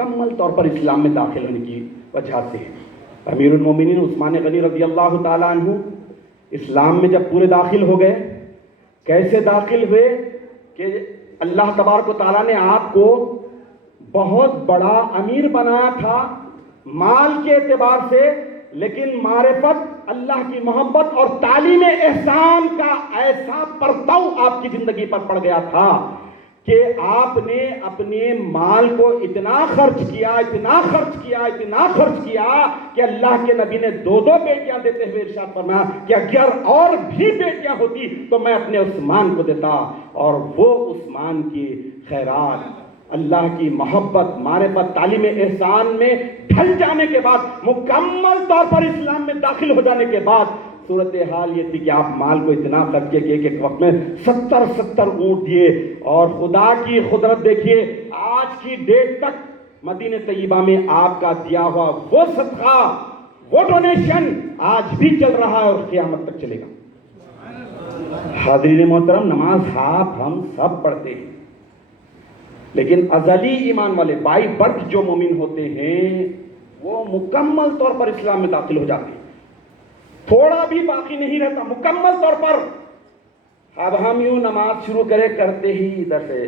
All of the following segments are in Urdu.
مکمل طور پر اسلام میں داخل ہونے کی وجہ سے. امیر المومنین عثمان غنی رضی اللہ تعالیٰ عنہ اسلام میں جب پورے داخل ہو گئے، کیسے داخل ہوئے کہ اللہ تبارک و تعالیٰ نے آپ کو بہت بڑا امیر بنایا تھا مال کے اعتبار سے، لیکن معرفت، اللہ کی محبت اور تعلیم احسان کا ایسا پرتو آپ کی زندگی پر پڑ گیا تھا کہ آپ نے اپنے مال کو اتنا خرچ کیا کہ اللہ کے نبی نے 2 بیٹیاں دیتے ہوئے ارشاد فرمایا کہ اگر اور بھی بیٹیاں ہوتی تو میں اپنے عثمان کو دیتا. اور وہ عثمان کی خیرات، اللہ کی محبت، معرفت، تعلیم احسان میں ڈھل جانے کے بعد، مکمل طور پر اسلام میں داخل ہو جانے کے بعد صورتحال یہ تھی کہ آپ مال کو اتنا خرچ کیے کہ ایک وقت میں 70 اونٹ دیے. اور خدا کی قدرت دیکھیے، آج کی ڈیٹ تک مدینہ طیبہ میں آپ کا دیا ہوا وہ صدقہ، وہ ڈونیشن آج بھی چل رہا ہے اور قیامت تک چلے گا. حاضرین محترم، نماز ہم سب پڑھتے ہیں، لیکن ازلی ایمان والے بائی برتھ جو مومن ہوتے ہیں وہ مکمل طور پر اسلام میں داخل ہو جاتے ہیں، تھوڑا بھی باقی نہیں رہتا، مکمل طور پر. اب ہم یوں نماز شروع کرتے ہی ادھر سے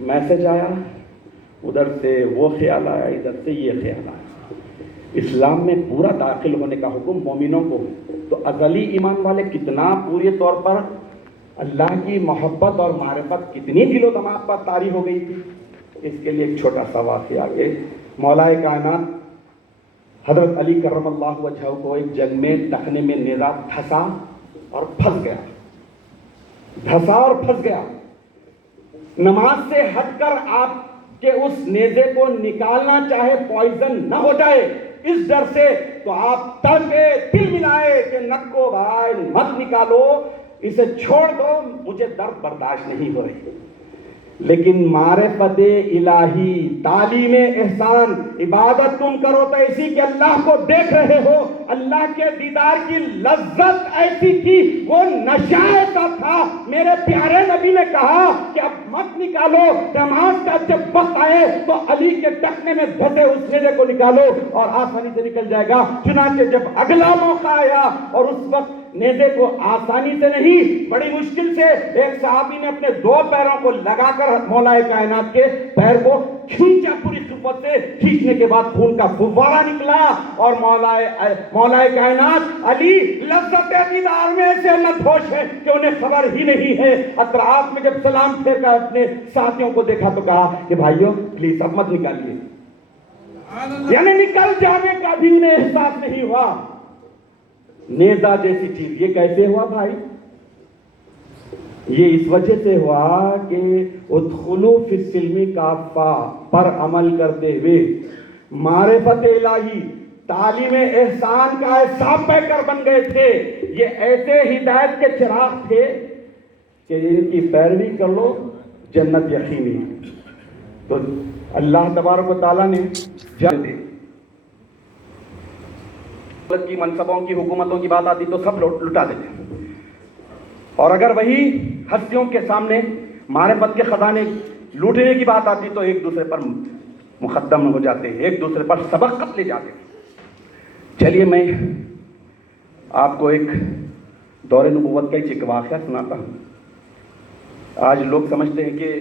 میسج آیا، ادھر سے وہ خیال آیا، ادھر سے یہ خیال آیا. اسلام میں پورا داخل ہونے کا حکم مومنوں کو، تو ازلی ایمان والے کتنا پورے طور پر اللہ کی محبت اور معرفت کتنی دل و دماغ پر طاری ہو گئی تھی. اس کے لیے ایک چھوٹا سا واقعہ آگے. مولا کائنات حضرت علی کرم اللہ وجہہ کو ایک جنگ میں ٹخنے میں نیزہ دھسا اور پھنس گیا. نماز سے ہٹ کر آپ کے اس نیزے کو نکالنا چاہے پوائزن نہ ہو جائے اس ڈر سے، تو آپ تڑپے، دل ملائے کہ نک کو بھائی مت نکالو، اسے چھوڑ دو، مجھے درد برداشت نہیں ہو رہی. لیکن معرفت الہی، تعلیم احسان، عبادت تم کرو تو ایسی کہ اللہ کو دیکھ رہے ہو، اللہ کے دیدار کی لذت ایسی تھی، وہ نشہ ایسا تھا. میرے پیارے نبی نے کہا کہ اب مت نکالو، نماز کا جب وقت آئے تو علی کے ٹخنے میں دھسے اس نیزے کو نکالو اور آسانی سے نکل جائے گا. چنانچہ جب اگلا موقع آیا اور اس وقت نیزے کو آسانی سے نہیں، بڑی مشکل سے ایک صحابی نے اپنے 2 پیروں کو لگا کر مولا کائنات کے پیر کو کھینچا، پوری قوت سے کھینچنے کے بعد خون کا فوارہ نکلا اور مولا کائنات علی لذت دیدار میں ایسے نتوش ہے کہ انہیں خبر ہی نہیں ہے. اطراف میں جب سلام پھیرا اپنے ساتھیوں کو دیکھا تو کہا کہ بھائیو پلیز اب مت نکالیے، یعنی نکل جانے کا بھی انہیں احساس نہیں ہوا. نیزہ جیسی چیز یہ کیسے ہوا بھائی؟ یہ اس وجہ سے ہوا کہ ادخلوا فی السلم کافہ پر عمل کرتے ہوئے معرفت الہی، تعلیم احسان کا ایسا پیکر بن گئے تھے. یہ ایسے ہدایت کے چراغ تھے کہ ان کی پیروی کر لو جنت یقینی. تو اللہ تبارک و تعالیٰ نے جلد کی منصبوں کی، حکومتوں کی بات آتی تو سب لٹا دیتے ہیں، اور اگر وہی ہستیوں کے سامنے معرفت کے خزانے لوٹنے کی بات آتی تو ایک دوسرے پر مقدم ہو جاتے ہیں، ایک دوسرے پر سبقت لے جاتے ہیں. چلیے میں آپ کو ایک دور نبوت کا ایک واقعہ سناتا ہوں. آج لوگ سمجھتے ہیں کہ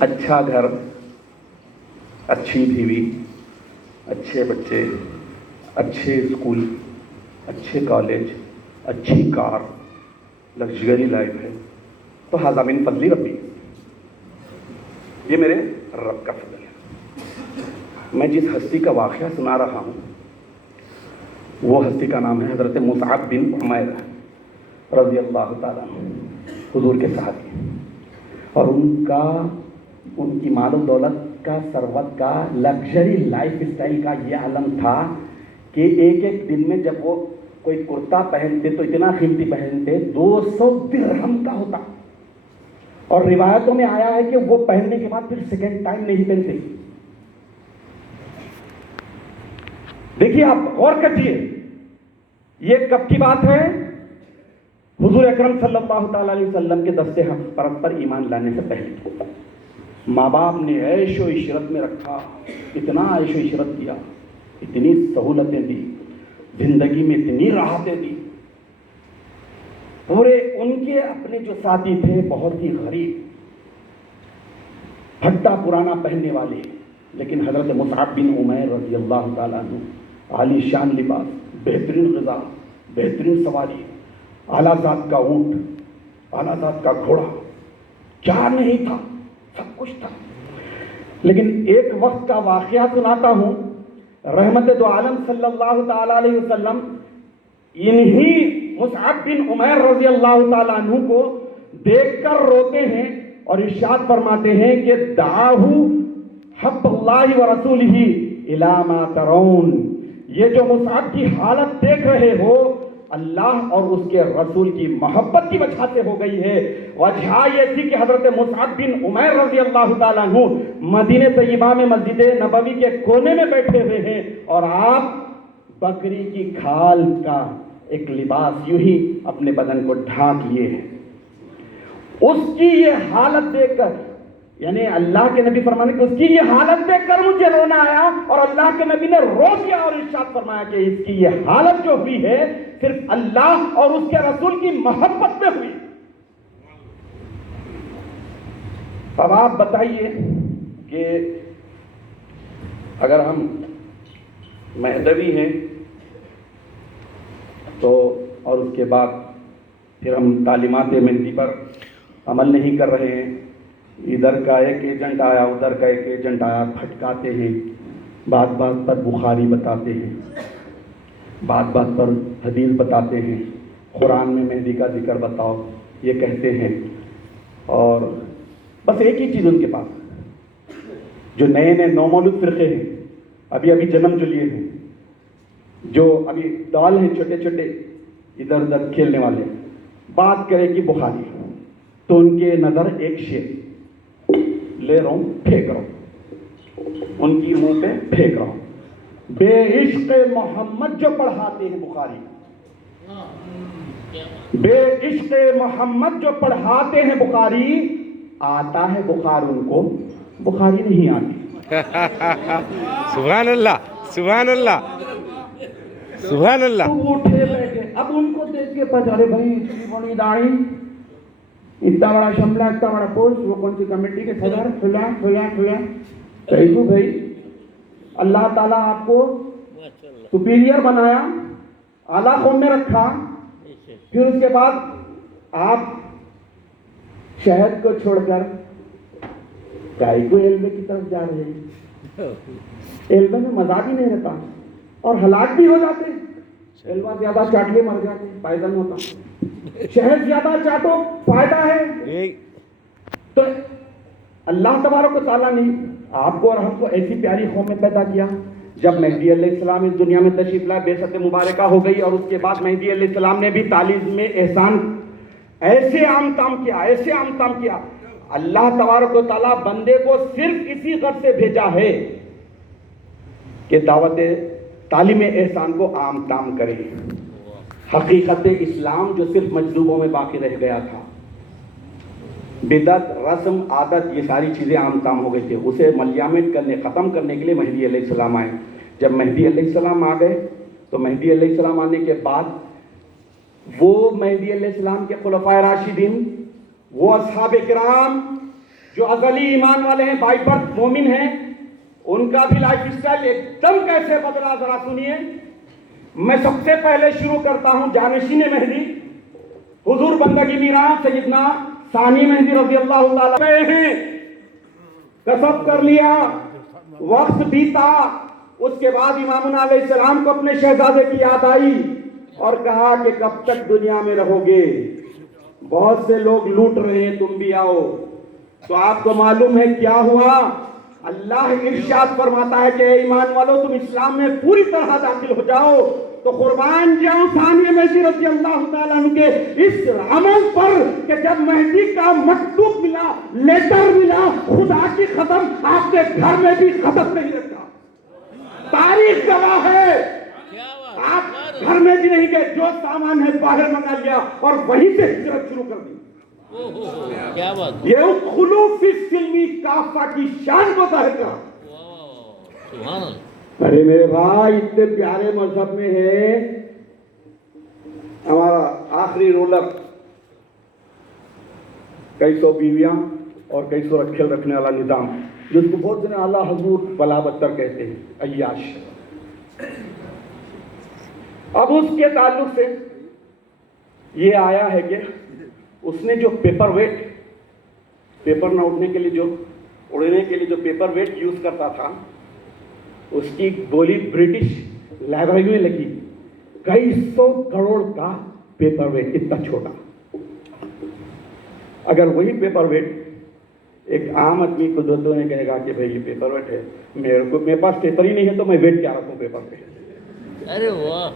اچھا گھر، اچھی بیوی، اچھے بچے، اچھے اسکول، اچھے کالج، اچھی کار، لگژری لائف ہے تو ھذا من فضل ربی، یہ میرے رب کا فضل ہے. میں جس ہستی کا واقعہ سنا رہا ہوں وہ ہستی کا نام ہے حضرت مصعب بن عمیر رضی اللہ تعالیٰ عنہ، حضور کے صحابی. اور ان کی مال و دولت کا، ثروت کا، لگژری لائف اسٹائل کا یہ عالم تھا کہ ایک دن میں جب وہ کوئی کرتا پہنتے تو اتنا قیمتی پہنتے 200 درہم کا ہوتا، اور روایتوں میں آیا ہے کہ وہ پہننے کے بعد پھر سیکنڈ ٹائم نہیں پہنتے. دیکھیے آپ غور کیجیے، یہ کب کی بات ہے؟ حضور اکرم صلی اللہ تعالی علیہ وسلم کے دستے پرست پر ایمان لانے سے پہلے. ماں باپ نے عیش و عشرت میں رکھا، اتنا عیش و عشرت کیا، اتنی سہولتیں دی، زندگی میں اتنی راحتیں دی. پورے ان کے اپنے جو ساتھی تھے بہت ہی غریب، پھٹا پرانا پہننے والے، لیکن حضرت مصعب بن عمیر رضی اللہ تعالیٰ عنہ عالی شان لباس، بہترین غذا، بہترین سواری، اعلیٰ ذات کا اونٹ، اعلیٰ ذات کا گھوڑا، کیا نہیں تھا، سب کچھ تھا. لیکن ایک وقت کا واقعہ سناتا ہوں. رحمت دو عالم صلی اللہ تعالیٰ علیہ وسلم انہی مصعب بن عمیر رضی اللہ تعالیٰ عنہ کو دیکھ کر روتے ہیں اور ارشاد فرماتے ہیں کہ دعاہ حب اللہ و رسولہ الی ما ترون. یہ جو مصعب کی حالت دیکھ رہے ہو اللہ اور اس کے رسول کی محبت کی وجہ سے ہو گئی ہے. وجہ یہ تھی کہ حضرت مصعب بن عمیر رضی اللہ تعالیٰ عنہ مدینہ طیبہ میں مسجد نبوی کے کونے میں بیٹھے ہوئے ہیں اور آپ بکری کی کھال کا ایک لباس یوں ہی اپنے بدن کو ڈھانک لیے ہیں. اس کی یہ حالت دیکھ کر، یعنی اللہ کے نبی فرمانے کہ اس کی یہ حالت دیکھ کر مجھے رونا آیا، اور اللہ کے نبی نے رو دیا اور ارشاد فرمایا کہ اس کی یہ حالت جو ہوئی ہے صرف اللہ اور اس کے رسول کی محبت میں ہوئی. اب آپ بتائیے کہ اگر ہم مہدوی ہیں تو اور اس کے بعد پھر ہم تعلیمات مہندی پر عمل نہیں کر رہے ہیں، ادھر کا ایک ایجنٹ آیا ادھر کا ایک ایجنٹ آیا، پھٹکاتے ہیں، بات بات پر بخاری بتاتے ہیں، بات بات پر حدیث بتاتے ہیں، قرآن میں مہندی کا ذکر بتاؤ یہ کہتے ہیں. اور بس ایک ہی چیز ان کے پاس، جو نئے نئے نومولود فرقے ہیں، ابھی ابھی جنم جو لیے ہیں، جو ابھی ڈال ہیں چھوٹے چھوٹے ادھر ادھر کھیلنے والے، بات کرے کہ بخاری تو ان کے نظر ایک شعر لے رہا ہوں پھینک رہا ہوں، ان کی منہ پہ پھینک رہا ہوں. بے عشق محمد جو پڑھاتے ہیں بخاری، بے عشق محمد جو پڑھاتے ہیں بخاری، آتا ہے بخار ان کو بخاری نہیں آتی. سبحان اللہ سبحان اللہ سبحان اللہ. اٹھے بیٹھے، اب ان کو دیکھ کے پتا ارے بھائی اتنی بڑی داڑھی، اتنا بڑا شملہ، اتنا بڑا پوسٹ، وہ کون سی کمیٹی کے صدر، کھلا کہیے بھائی اللہ تعالیٰ آپ کو سپیریئر بنایا، اعلیٰ قوم میں رکھا، پھر اس کے بعد آپ شہد کو چھوڑ کر گائے کو علم کی طرف جا رہے ہیں. علم میں مزہ بھی نہیں رہتا اور ہلاک بھی ہو جاتے. علم زیادہ چاٹ لے مر جاتے، پائدن ہوتا. شہد زیادہ چاٹو فائدہ ہے. تو اللہ تبارک و تعالیٰ نے آپ کو اور ہم کو ایسی پیاری قوم میں پیدا کیا. جب مہدی علیہ السلام اس دنیا میں تشریف لائے، بعثت مبارکہ ہو گئی، اور اس کے بعد مہدی علیہ السلام نے بھی تعلیم میں احسان ایسے عام تام کیا، ایسے عام تام کیا. اللہ تبارک و تعالیٰ بندے کو صرف اسی غرض سے بھیجا ہے کہ دعوت تعلیم احسان کو عام تام کرے. حقیقت اسلام جو صرف مجذوبوں میں باقی رہ گیا تھا، بدعت، رسم، عادت، یہ ساری چیزیں عام تام ہو گئی تھی، اسے ملیامت کرنے، ختم کرنے کے لیے مہدی علیہ السلام آئے. جب مہدی علیہ السلام آ گئے تو مہدی علیہ السلام آنے کے بعد وہ مہدی علیہ السلام کے خلفائے راشدین، وہ اصحاب کرام جو ازلی ایمان والے ہیں، بائی برتھ مومن ہیں، ان کا بھی لائف اسٹائل ایک دم کیسے بدلا ذرا سنیے. میں سب سے پہلے شروع کرتا ہوں جانشین مہدی حضور بندگی میراث سیدنا ثانی مہدی رضی اللہ تعالیٰ گئے ہیں، کسب کر لیا، وقت بیتا. اس کے بعد امام علیہ السلام کو اپنے شہزادے کی یاد آئی اور کہا کہ کب تک دنیا میں رہو گے، بہت سے لوگ لوٹ رہے ہیں، تم بھی آؤ. تو آپ کو معلوم ہے کیا ہوا؟ اللہ ارشاد فرماتا ہے کہ اے ایمان والو تم اسلام میں پوری طرح داخل ہو جاؤ. تو قربان جاؤں ثانی مہدی رضی اللہ تعالیٰ عنہ کے اس عمل پر کہ جب مہدی کا مکتوب ملا، لیٹر ملا، خدا کی ختم آپ کے گھر میں بھی ختم نہیں رکھا. تاریخ گواہ ہے، آپ گھر میں بھی نہیں گئے، جو سامان ہے باہر منگا لیا اور وہیں سے ہجرت شروع کر دی. کیا بات. یہ ادخلوا فی السلم کافہ کی شان کو ظاہر کرا. سبحان اللہ. ارے میرے بھائی اتنے پیارے مذہب میں ہے ہمارا آخری رولر کئی سو بیویاں اور کئی سو رکھل رکھنے والا نظام، جس کو بہت جنے اللہ حضور بلا بدتر کہتے ہیں، عیاش. اب اس کے تعلق سے یہ آیا ہے کہ اس نے جو پیپر ویٹ، پیپر نہ اڑنے کے لیے جو پیپر ویٹ یوز کرتا تھا، اس کی گولی برٹش لائبریری میں لگی. کئی 100 کروڑ کا پیپر ویٹ، اتنا چھوٹا. اگر وہی پیپر ویٹ ایک عام آدمی کو دو نے کہے گا کہ بھائی یہ پیپر ویٹ ہے، میرے پاس پیپر ہی نہیں ہے تو میں ویٹ کیا رکھوں پیپر پہ. ارے واہ.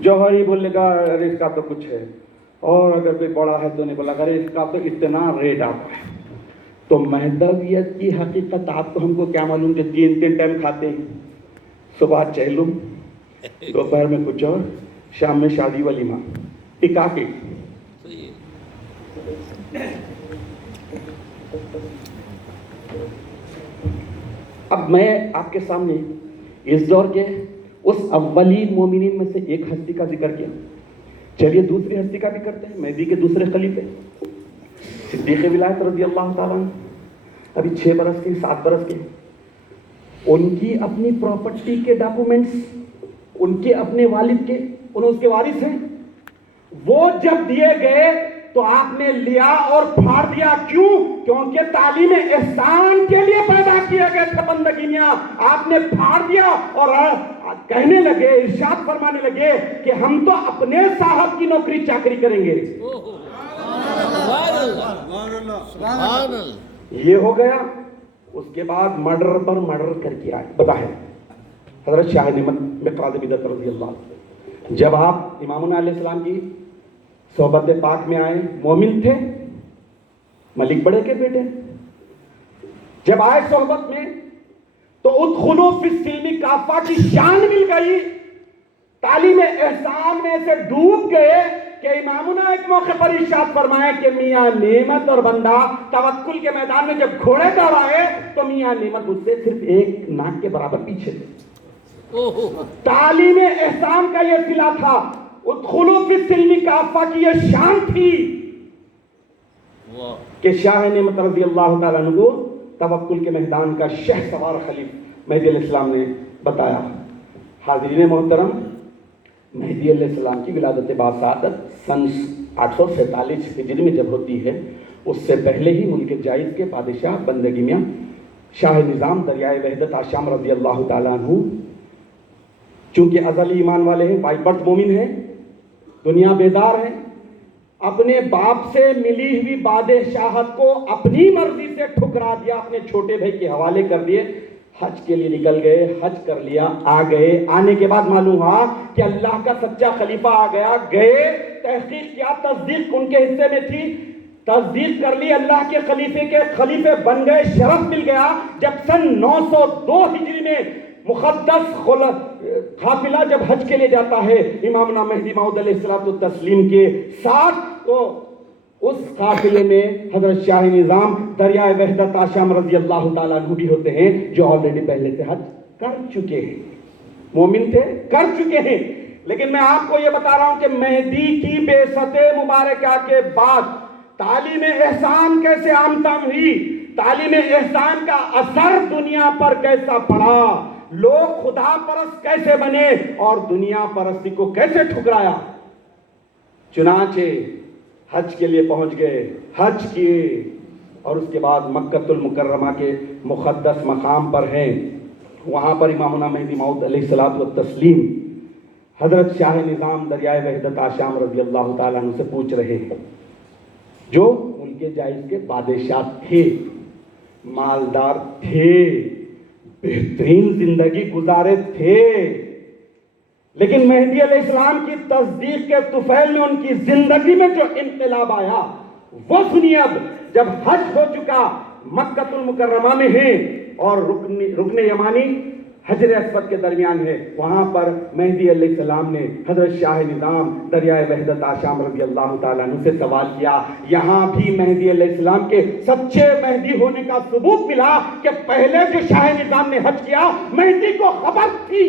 جوہر ہی بولے گا ارے اس کا تو کچھ ہے، اور اگر کوئی بڑا ہے تو نہیں بولا ارے اس کا تو اتنا ریٹ آتا ہے. تو مہدویت کی حقیقت آپ کو ہم کو کیا معلوم کہ 3 ٹائم کھاتے ہیں، صبح چہلم، دوپہر میں کچھ اور، شام میں شادی ولیمہ، ٹکا کے. اب میں آپ کے سامنے اس دور کے اس اولین مومنین میں سے ایک ہستی کا ذکر کیا. چلیے دوسری ہستی کا بھی کرتے ہیں، مہدی کے دوسرے خلیفے صدیق ولایت رضی اللہ تعالیٰ عنہ، ابھی 6 برس کے 7 برس کے. ان کی اپنی پراپرٹی کے ڈاکومنٹس ان کے اپنے والد کے، اس کے وارث ہیں. وہ جب دیے گئے تو آپ نے لیا اور پھاڑ دیا. کیوں؟ کیونکہ تعلیم احسان کے لیے پیدا کیے گئے تھے بندگینیاں. آپ نے پھاڑ دیا اور کہنے لگے، ارشاد فرمانے لگے کہ ہم تو اپنے صاحب کی نوکری چاکری کریں گے. یہ ہو گیا. اس کے بعد مرڈر پر مرڈر کر کے آئے. بتائیں حضرت شاہ نعمت مقداد بدعت رضی اللہ عنہ، جب آپ امامنا علیہ السلام کی صحبت پاک میں آئے، مومن تھے، ملک بڑے کے بیٹے. جب آئے صحبت میں تو ادخلوا فی السلم کافہ کی شان مل گئی. تعلیم احسان میں سے ڈوب گئے کہ امامنا ایک موقع پر ارشاد فرمائے کہ میاں نعمت اور بندہ توکل کے میدان میں جب گھوڑے پر آئے تو میاں نعمت اس سے صرف ایک ناک کے برابر پیچھے تھے. تعلیم احسان کا یہ صلہ تھا. ادخلوا فی السلم کافہ کی یہ شان تھی کہ شاہ نعمت رضی اللہ تعالیٰ عنہ کو توکل کے میدان کا شہ سوار خلیفہ مہدی علیہ السلام نے بتایا. حاضرین محترم، مہدی علیہ السلام کی ولادت باسعادت سن 847 ہجری میں جب ہوتی ہے، اس سے پہلے ہی ملک جائز کے بادشاہ بندگی میاں شاہ نظام دریائے وحدت آشام رضی اللہ تعالیٰ عنہ، چونکہ ازلی ایمان والے ہیں، بائی برتھ مومن ہیں، دنیا بیدار ہیں، اپنے باپ سے ملی ہوئی بادشاہت کو اپنی مرضی سے ٹھکرا دیا، اپنے چھوٹے بھائی کے حوالے کر دیے. حج کے لیے نکل گئے، حج کر لیا، آ گئے. آنے کے بعد معلوم ہوا کہ اللہ کا سچا خلیفہ آ گیا. گئے، تحقیق کیا، تصدیق ان کے حصے میں تھی، تصدیق کر لی، اللہ کے خلیفے کے خلیفے بن گئے، شرف مل گیا. جب سن 902 ہجری میں مقدس قافلہ جب حج کے لیے جاتا ہے امامنا مہدی موعود علیہ الصلوۃ والتسلیم کے ساتھ، تو اس قافلے میں حضرت شاہ نظام دریائے وحدت آشام رضی اللہ تعالیٰ عنہ بھی ہوتے ہیں، جو آلریڈی پہلے سے حج کر چکے ہیں، مومن تھے، کر چکے ہیں. لیکن میں آپ کو یہ بتا رہا ہوں کہ مہدی کی بعثت مبارکہ کے بعد تعلیم احسان کیسے آمتم ہوئی، تعلیم احسان کا اثر دنیا پر کیسا پڑا، لوگ خدا پرست کیسے بنے اور دنیا پرستی کو کیسے ٹھکرایا. چنانچہ حج کے لیے پہنچ گئے، حج کیے، اور اس کے بعد مکۃ المکرمہ کے مقدس مقام پر ہیں. وہاں پر امامنا مہدی موعود علیہ الصلوۃ والتسلیم حضرت شاہ نظام دریائے وحدت آشام رضی اللہ تعالیٰ عنہ سے پوچھ رہے ہیں، جو ملک جائز کے بادشاہ تھے، مالدار تھے، بہترین زندگی گزارے تھے، لیکن مہدی علیہ السلام کی تصدیق کے طفیل میں ان کی زندگی میں جو انقلاب آیا وہ سنیے. اب جب حج ہو چکا، مکۃ المکرمہ میں ہیں اور رکن یمانی حجر اسود کے درمیان ہے، وہاں پر مہدی علیہ السلام نے حضرت شاہ نظام دریائے وحدت آشام رضی اللہ تعالیٰ عنہ سے سوال کیا۔ یہاں بھی مہدی علیہ السلام کے سچے مہدی ہونے کا ثبوت ملا کہ پہلے جو شاہ نظام نے حج کیا مہدی کو خبر تھی،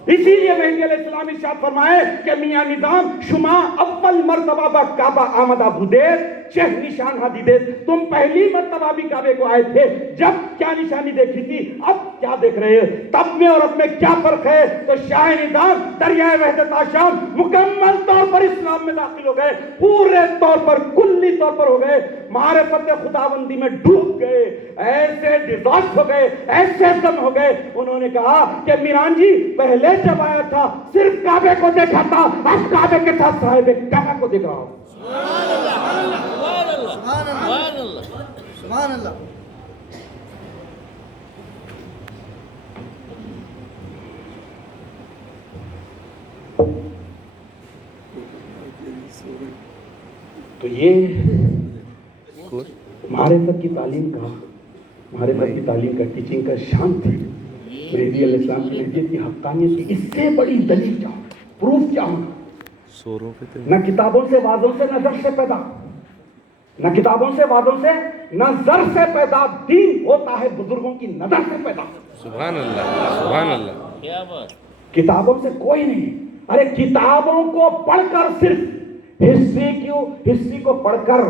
اسی لیے مہدی علیہ السلام ارشاد فرمائے کہ میاں نظام شما اول مرتبہ با کعبہ آمدہ بودید چہ نشان ہا دیدید، تم پہلی مرتبہ بھی کعبے کو آئے تھے، جب کیا نشانی دیکھی تھی، اب کیا دیکھ رہے ہیں؟ تب میں اور اب میں کیا فرق ہے؟ تو شاہ نظام دریائے وحدت آشام مکمل طور پر اسلام میں داخل ہو گئے، پورے طور پر کلی طور پر ہو گئے، معرفت خداوندی میں ڈوب گئے، ایسے ڈیزاسٹ ہو گئے، ایسے دم ہو گئے۔ انہوں نے کہا کہ میران جی پہلے جب آیا تھا صرف کعبے کو دیکھا تھا، اب کعبے کے ساتھ صاحب کعبہ کو دیکھ رہا ہوں۔ سبحان اللہ۔ تو یہ معرفت کی تعلیم کا ٹیچنگ کا شان تھی مہدی علیہ السلام کی نبیت کی حقانیت کی۔ اس سے بڑی دلیل کیا ہو، پروف کیا ہو؟ نہ کتابوں سے وعدوں سے، نہ زر سے پیدا، نہ کتابوں سے وعدوں سے، نہ زر سے پیدا، دین ہوتا ہے بزرگوں کی نظر سے پیدا۔ سبحان اللہ، سبحان اللہ۔ کیا بات، کتابوں سے کوئی نہیں۔ ارے کتابوں کو پڑھ کر، صرف ہسٹری کو پڑھ کر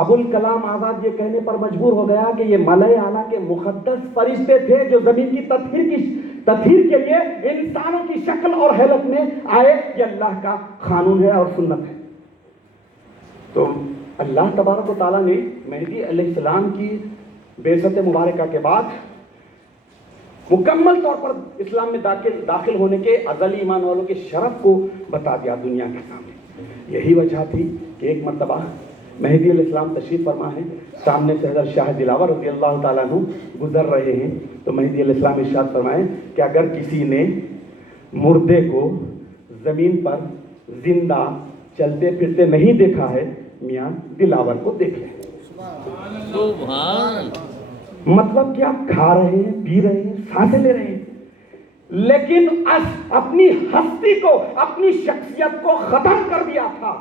ابو الکلام آزاد یہ کہنے پر مجبور ہو گیا کہ یہ ملائے اعلیٰ کے مقدس فرشتے تھے جو زمین کی تطہیر کے لیے انسانوں کی شکل اور حیلت میں آئے، یہ اللہ کا قانون ہے اور سنت ہے۔ تو اللہ تبارک و تعالیٰ نے مہدی علیہ السلام کی بعثت مبارکہ کے بعد مکمل طور پر اسلام میں داخل ہونے کے ازلی ایمان والوں کے شرف کو بتا دیا دنیا کے سامنے۔ یہی وجہ تھی کہ ایک مرتبہ مہدی علیہ السلام تشریف فرما ہے، سامنے سے حضرت شاہ دلاور رضی اللہ تعالیٰ عنہ گزر رہے ہیں، تو مہدی علیہ السلام ارشاد فرمائے کہ اگر کسی نے مردے کو زمین پر زندہ چلتے پھرتے نہیں دیکھا ہے، میاں دلاور کو دیکھ لیں۔ سبحان، مطلب کہ آپ کھا رہے ہیں، پی رہے ہیں، سانسیں لے رہے ہیں، لیکن اپنی ہستی کو، اپنی شخصیت کو ختم کر دیا تھا۔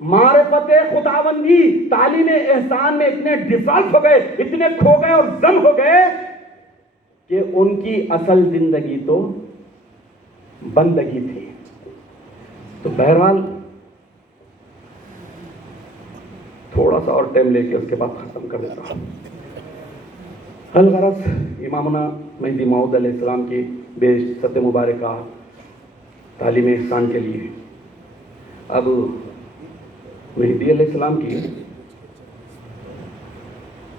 معرفت خداوندی، تعلیم احسان میں اتنے ڈیفالٹ ہو گئے، اتنے کھو گئے اور ضم ہو گئے کہ ان کی اصل زندگی تو بندگی تھی۔ تو بہرحال تھوڑا سا اور ٹائم لے کے اس کے بعد ختم کر دیتا ہوں۔ الغرض امامنا مہدی موعود علیہ السلام کی بعثت مبارکہ تعلیم احسان کے لیے، اب مہدی علیہ السلام کی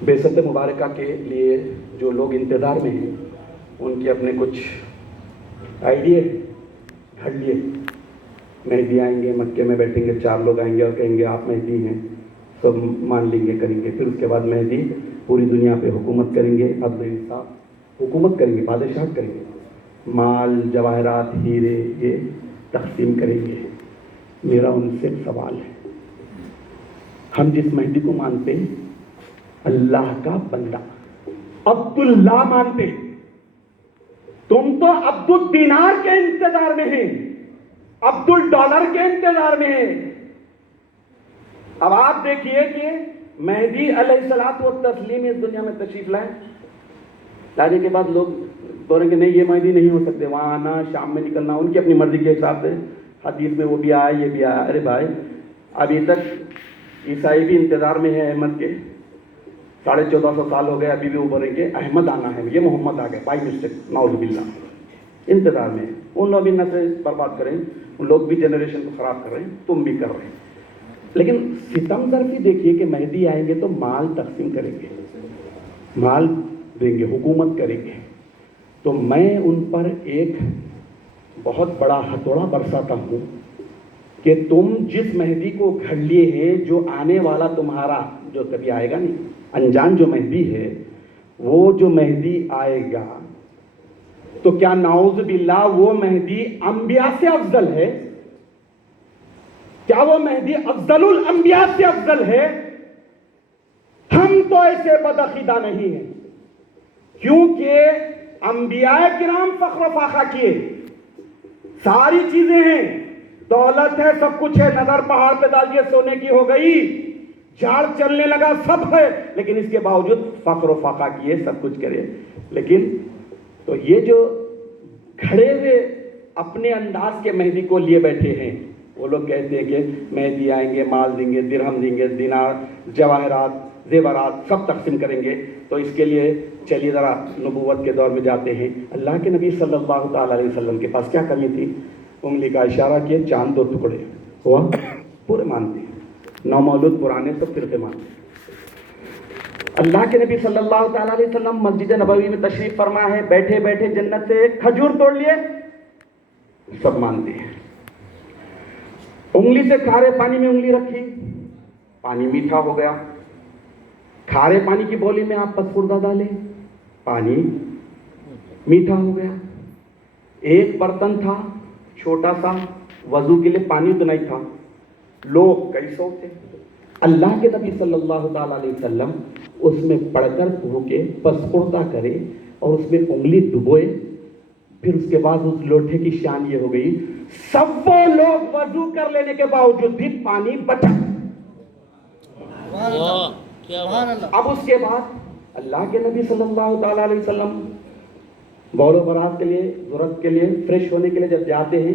بعثت مبارکہ کے لیے جو لوگ انتظار میں ہیں ان کے اپنے کچھ آئیڈیے گھڑ لیے۔ مہدی آئیں گے، مکے میں بیٹھیں گے، 4 لوگ آئیں گے اور کہیں گے آپ مہدی ہیں، سب مان لیں گے، کریں گے۔ پھر اس کے بعد مہدی پوری دنیا پہ حکومت کریں گے، عدل انصاف حکومت کریں گے، بادشاہت کریں گے، مال جواہرات ہیرے یہ تقسیم کریں گے۔ میرا ان سے سوال ہے، ہم جس مہدی کو مانتے ہیں اللہ کا بندہ عبداللہ مانتے، تم تو عبد الدینار کے انتظار میں ہیں، عبد الڈالر کے انتظار میں ہیں۔ اب آپ دیکھیے کہ مہدی علیہ الصلوۃ والتسلیم اس دنیا میں تشریف لائے، لانے کے بعد لوگ بولیں کہ نہیں یہ مہدی نہیں ہو سکتے، وہاں آنا، شام میں نکلنا، ان کی اپنی مرضی کے حساب سے، حدیث میں وہ بھی آیا یہ بھی آیا۔ ارے بھائی ابھی تک عیسائی بھی انتظار میں ہے احمد کے، 1450 سال ہو گئے، ابھی بھی وہ بولیں کہ احمد آنا ہے، یہ محمد آ گئے بائی مسٹیک، نعوذ باللہ، انتظار میں ہے۔ ان لوگ بھی نسل برباد کریں، ان لوگ بھی جنریشن کو خراب کر رہے ہیں، تم بھی کر رہے ہیں۔ لیکن ستم ظرفی دیکھیے کہ مہدی آئیں گے تو مال تقسیم کریں گے، مال دیں گے، حکومت کریں گے۔ تو میں ان پر ایک بہت بڑا ہتھوڑا برساتا ہوں کہ تم جس مہدی کو گھڑ لیے ہیں، جو آنے والا تمہارا جو کبھی آئے گا نہیں، انجان جو مہدی ہے، وہ جو مہدی آئے گا تو کیا نعوذ باللہ وہ مہدی انبیاء سے افضل ہے؟ کیا وہ مہدی افضل الانبیاء سے افضل ہے؟ ہم تو ایسے بدعقیدہ نہیں ہیں، کیونکہ انبیاء کرام فخر و فاخر کیے, ساری چیزیں ہیں, دولت ہے, سب کچھ ہے, نظر پہاڑ پہ ڈال دیے سونے کی ہو گئی, جھاڑ چلنے لگا, سب ہے, لیکن اس کے باوجود فخر و فاخر کیے, سب کچھ کرے. لیکن تو یہ جو کھڑے ہوئے اپنے انداز کے مہدی کو لیے بیٹھے ہیں, وہ لوگ کہتے ہیں کہ مہدی آئیں گے, مال دیں گے, درہم دیں گے, دینار, جواہرات, زیورات سب تقسیم کریں گے. تو اس کے لیے چلیے ذرا نبوت کے دور میں جاتے ہیں. اللہ کے نبی صلی اللہ تعالیٰ علیہ وسلم کے پاس کیا کمی تھی؟ انگلی کا اشارہ کیے, چاند 2 ٹکڑے ہوا, پورے مانتے ہیں, نومولود پرانے سب فرقے مانتے ہیں. اللہ کے نبی صلی اللہ تعالیٰ علیہ وسلم مسجد نبوی میں تشریف فرما ہے, بیٹھے بیٹھے جنت سے ایک کھجور توڑ لیے, سب مانتے ہیں. انگلی سے کھارے پانی میں انگلی رکھی, پانی میٹھا ہو گیا. کھارے پانی کی بولی میں آپ پسپردہ ڈالیں, پانی میٹھا ہو گیا. ایک برتن تھا چھوٹا سا, وضو کے لیے پانی تو نہیں تھا, لوگ کئی سو تھے. اللہ کے نبی صلی اللہ تعالیٰ علیہ وسلم اس میں پڑھ کر کے پسپردہ کرے اور اس میں انگلی ڈبوئے. پھر اس کے بعد اس لوٹے کی شان یہ ہو گئی, سب وہ لوگ وضو کر لینے کے باوجود بھی پانی بچا. اب اس کے بعد اللہ کے نبی صلی اللہ تعالیٰ علیہ وسلم بول و براز کے لیے, ضرورت کے لیے, فریش ہونے کے لیے جب جاتے ہیں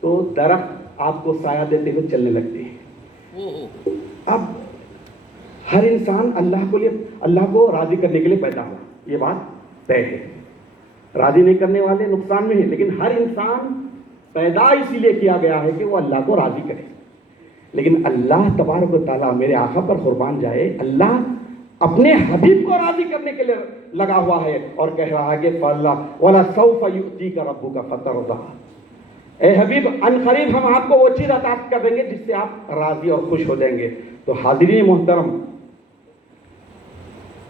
تو درخت آپ کو سایہ دیتے ہوئے چلنے لگتے ہیں. اب ہر انسان اللہ کو راضی کرنے کے لیے پیدا ہوا, یہ بات طے ہے. راضی نہیں کرنے والے نقصان میں ہیں, لیکن ہر انسان پیدا اسی لیے کیا گیا ہے کہ وہ اللہ کو راضی کرے. لیکن اللہ تبارک و تعالیٰ, میرے آقا پر قربان جائے, اللہ اپنے حبیب کو راضی کرنے کے لیے لگا ہوا ہے اور کہہ رہا ہے کہ وَلَسَوْفَ يُؤْتِيكَ رَبُّكَ فَتَرْضَىٰ, اے حبیب ان قریب ہم آپ کو وہ چیز عطا کر دیں گے جس سے آپ راضی اور خوش ہو جائیں گے. تو حاضرین محترم,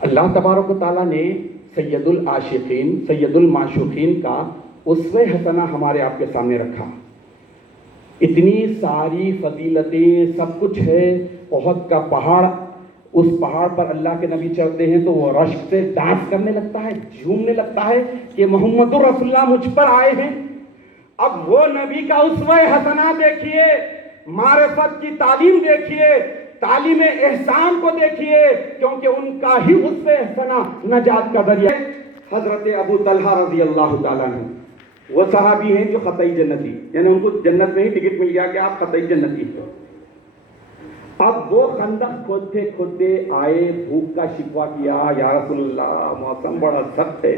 اللہ تبارک و تعالیٰ نے سید العاشقین, سید المعشوقین کا اسوہ حسنہ ہمارے آپ کے سامنے رکھا. اتنی ساری فضیلتیں, سب کچھ ہے. احد کا پہاڑ, اس پہاڑ پر اللہ کے نبی چڑھتے ہیں تو وہ رشک سے ڈانس کرنے لگتا ہے, جھومنے لگتا ہے کہ محمد رسول اللہ مجھ پر آئے ہیں. اب وہ نبی کا اسوہ حسنہ دیکھیے, معرفت کی تعلیم دیکھیے, تعلیم احسان کو دیکھیے, کیونکہ ان کا ہی اسوہ حسنہ نجات کا ذریعہ. حضرت ابو طلحہ رضی اللہ تعالیٰ عنہ, وہ صحابی ہیں جو قطعی جنتی, یعنی ان کو جنت میں ہی ٹکٹ مل گیا کہ آپ قطعی جنتی ہو. اب وہ خندق کھودتے کھودتے آئے, بھوک کا شکوہ کیا, یا رسول اللہ موسم بڑا سخت ہے,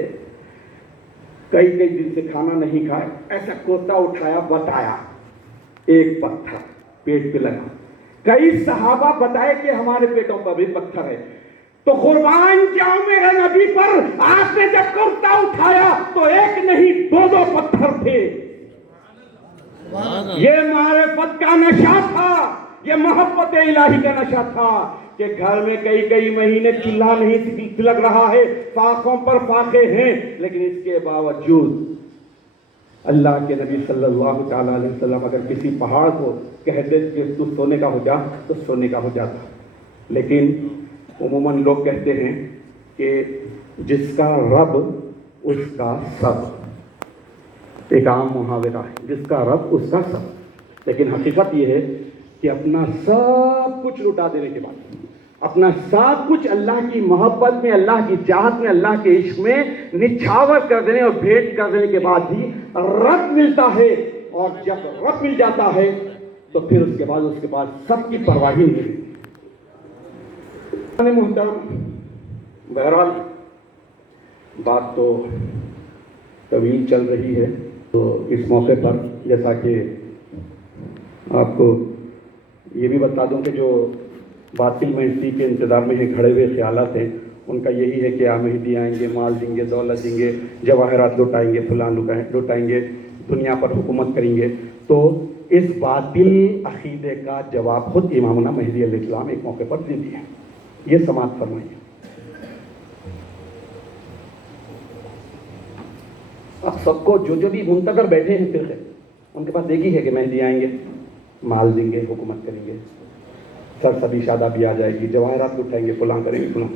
کئی دن سے کھانا نہیں کھائے. ایسا کوتا اٹھایا, بتایا, ایک پتھر پیٹ پہ لگا. کئی صحابہ بتائے کہ ہمارے پیٹوں پر بھی پتھر ہے. تو قربان جاؤں میرے نبی پر, آپ نے جب کوتا اٹھایا تو ایک نہیں 2 پتھر تھے. یہ معرفت کا نشہ تھا, یہ محبت الہی کا نشہ تھا کہ گھر میں کئی مہینے چولہا نہیں لگ رہا ہے, فاقوں پر فاقے ہیں, لیکن اس کے باوجود اللہ کے نبی صلی اللہ تعالیٰ علیہ وسلم اگر کسی پہاڑ کو کہتے کہ تو سونے کا ہو جا تو سونے کا ہو جاتا. لیکن عموماً لوگ کہتے ہیں کہ جس کا رب اس کا سب, ایک عام محاورہ ہے, جس کا رب اس کا سب. لیکن حقیقت یہ ہے کہ اپنا سب کچھ لٹا دینے کے بعد, اپنا سب کچھ اللہ کی محبت میں, اللہ کی چاہت میں, اللہ کے عشق میں نچھاور کر دینے اور بھیٹ کر دینے کے بعد ہی رب ملتا ہے. اور جب رب مل جاتا ہے تو پھر اس کے بعد سب کی پرواہ نہیں ہے. محترم, بہرحال بات تو طویل چل رہی ہے, تو اس موقع پر جیسا کہ آپ کو یہ بھی بتا دوں کہ جو باطل مہدی کے انتظار میں ہیں کھڑے ہوئے خیالات ہیں, ان کا یہی ہے کہ مہدی آئیں گے, مال دیں گے, دولت دیں گے, جواہرات لوٹائیں گے, فلان لوٹائیں گے, دنیا پر حکومت کریں گے. تو اس باطل عقیدے کا جواب خود امامنا مہدی علیہ السلام ایک موقع پر دے دیا. یہ سماعت فرمائیے. اب سب کو جو بھی منتظر بیٹھے ہیں فرقے, ان کے پاس ایک ہی ہے کہ مہدی آئیں گے, مال دیں گے, حکومت کریں گے, سرسبی شادابی آ جائے گی, جواہرات اٹھائیں گے, فلاں کریں گے, فلاں.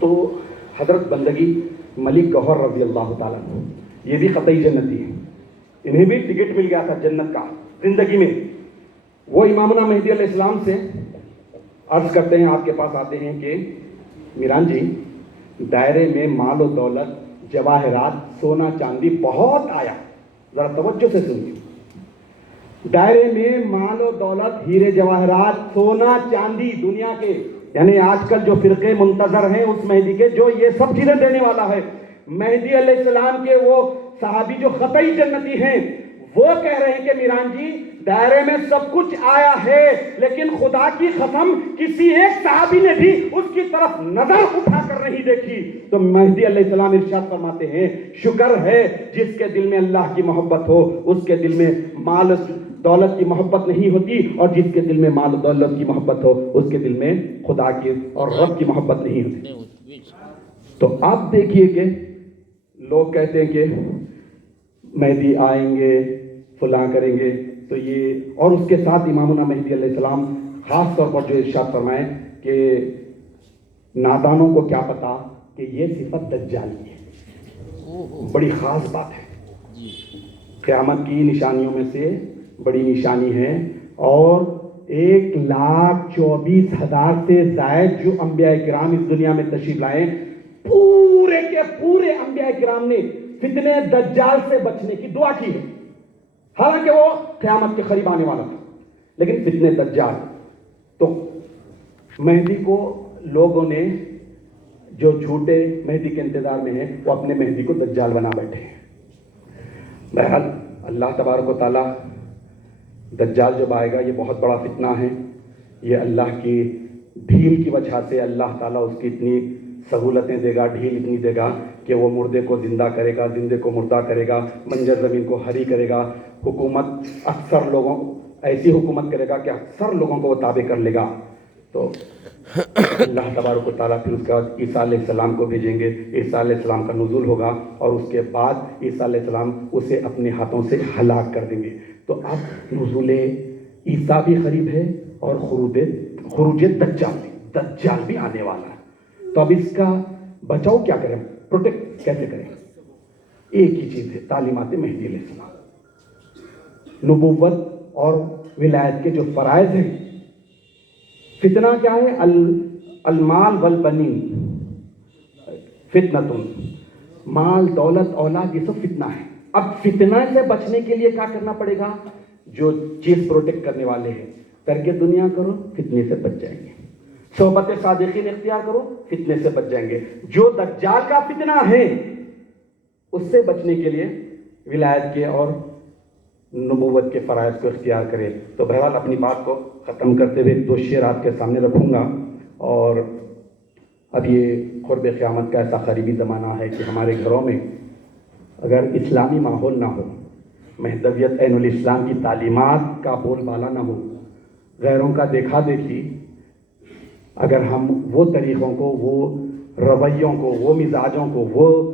تو حضرت بندگی ملک گوہر رضی اللہ تعالیٰ عنہ، یہ بھی قطعی جنتی ہیں، انہیں بھی ٹکٹ مل گیا تھا جنت کا زندگی میں. وہ امامنا مہدی علیہ السلام سے عرض کرتے ہیں، آپ کے پاس آتے ہیں کہ میران جی دائرے میں مال و دولت، جواہرات، سونا چاندی بہت آیا. ذرا توجہ سے سنیے، دائرے میں مال و دولت، ہیرے جواہرات، سونا چاندی دنیا کے، یعنی آج کل جو فرقے منتظر ہیں اس مہدی کے جو یہ سب چیزیں دینے والا ہے. مہدی علیہ السلام کے وہ صحابی جو قطعی جنتی ہیں وہ کہہ رہے ہیں کہ میران جی دائرے میں سب کچھ آیا ہے، لیکن خدا کی قسم کسی ایک صحابی نے بھی اس کی طرف نظر اٹھا کر نہیں دیکھی. تو مہدی علیہ السلام ارشاد فرماتے ہیں شکر ہے جس کے دل میں اللہ کی محبت ہو، اس کے دل میں مال دولت کی محبت نہیں ہوتی، اور جس کے دل میں مال دولت کی محبت ہو اس کے دل میں خدا کی اور رب کی محبت نہیں ہوتی. تو آپ دیکھیے کہ لوگ کہتے ہیں کہ مہدی آئیں گے، فلاں کریں گے، تو یہ، اور اس کے ساتھ امامنا مہدی علیہ السلام خاص طور پر جو ارشاد فرمائے کہ نادانوں کو کیا پتا کہ یہ صفت دجالی ہے. بڑی خاص بات ہے، قیامت کی نشانیوں میں سے بڑی نشانی ہے. اور 1,24,000 سے زائد جو انبیاء کرام اس دنیا میں تشریف لائے، پورے کے پورے انبیاء کرام نے فتنہ دجال سے بچنے کی دعا کی ہے. حالانکہ وہ قیامت کے قریب آنے والا تھا، لیکن فتنہ دجال، تو مہدی کو لوگوں نے جو جھوٹے مہدی کے انتظار میں ہیں وہ اپنے مہدی کو دجال بنا بیٹھے ہیں. بہرحال اللہ تبارک و تعالیٰ دجال جب آئے گا یہ بہت بڑا فتنہ ہے. یہ اللہ کی ڈھیل کی وجہ سے اللہ تعالیٰ اس کی اتنی سہولتیں دے گا، ڈھیل اتنی دے گا کہ وہ مردے کو زندہ کرے گا، زندے کو مردہ کرے گا، منجر زمین کو ہری کرے گا. حکومت اکثر لوگوں ایسی حکومت کرے گا کہ اکثر لوگوں کو وہ تابع کر لے گا. تو اللہ تبارک و تعالیٰ پھر اس کے بعد عیسیٰ علیہ السلام کو بھیجیں گے. عیسیٰ علیہ السلام کا نزول ہوگا اور اس کے بعد عیسیٰ علیہ السلام اسے اپنے ہاتھوں سے ہلاک کر دیں گے. تو اب نزول عیسیٰ بھی قریب ہے اور خروج دجال بھی آنے والا ہے. تو اب اس کا بچاؤ کیا کریں، پروٹیکٹ کیسے کریں؟ ایک ہی چیز ہے، تعلیمات مہدی علیہ السلام. نبوت اور ولایت کے جو فرائض ہیں. فتنہ کیا ہے؟ المال والبنین فتنۃ، مال دولت اولاد یہ سب فتنہ ہے. اب فتنہ سے بچنے کے لیے کیا کرنا پڑے گا؟ جو چیز پروٹیکٹ کرنے والے ہیں کر کے دنیا کرو، فتنے سے بچ جائیں گے. صحبت صادقین اختیار کرو، فتنے سے بچ جائیں گے. جو دجال کا فتنہ ہے اس سے بچنے کے لیے ولایت کے اور نبوت کے فرائض کو اختیار کرے. تو بہرحال اپنی بات کو ختم کرتے ہوئے 2 شعر آپ کے سامنے رکھوں گا. اور اب یہ قرب قیامت کا ایسا قریبی زمانہ ہے کہ ہمارے گھروں میں اگر اسلامی ماحول نہ ہو، مہدویت عین الاسلام کی تعلیمات کا بول بالا نہ ہو، غیروں کا دیکھا دیکھی، اگر ہم وہ طریقوں کو، وہ رویوں کو، وہ مزاجوں کو، وہ